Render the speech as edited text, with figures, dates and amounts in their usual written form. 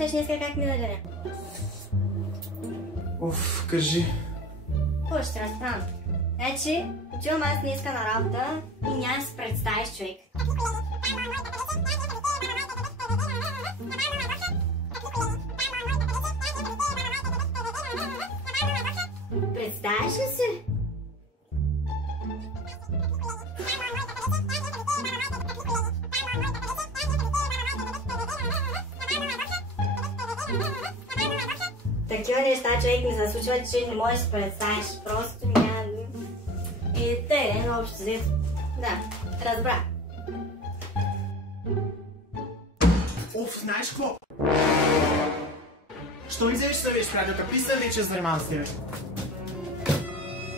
щеш днеска как мина деня? Уф, кажи. Какво ще разправям? Значи, отивам аз днеска на работа и няма да си представиш, човек. Представяш ли си? Такива неща човек ми се случва, че не можеш да си представиш. Просто няма... И тъй, не, общо взето. Да, разбра. Уф, знаеш какво? Що ми вземеш съвет, приятелка? При съвет, че занимавам с тебе.